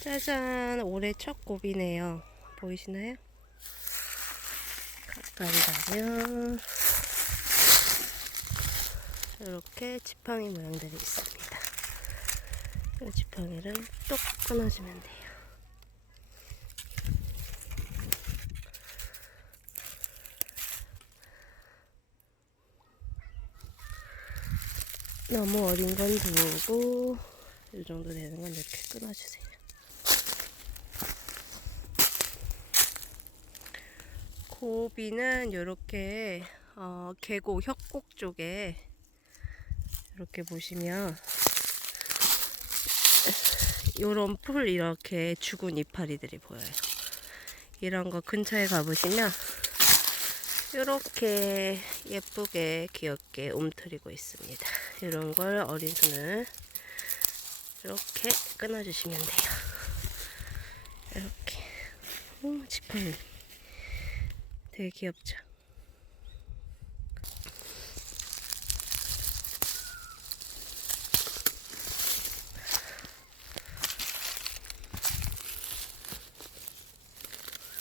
짜잔, 올해 첫 고비네요. 보이시나요? 가까이 가면 이렇게 지팡이 모양들이 있습니다. 이 지팡이를 똑 끊어주면 돼요. 너무 어린 건 두고 이 정도 되는 건 이렇게 끊어주세요. 고비는 이렇게 어, 계곡 협곡 쪽에 이렇게 보시면 요런 풀 이렇게 죽은 이파리들이 보여요. 이런 거 근처에 가보시면 이렇게 예쁘게 귀엽게 움트리고 있습니다. 이런 걸 어린 손을 이렇게 끊어주시면 돼요. 이렇게 오, 지팡이 되게 귀엽죠?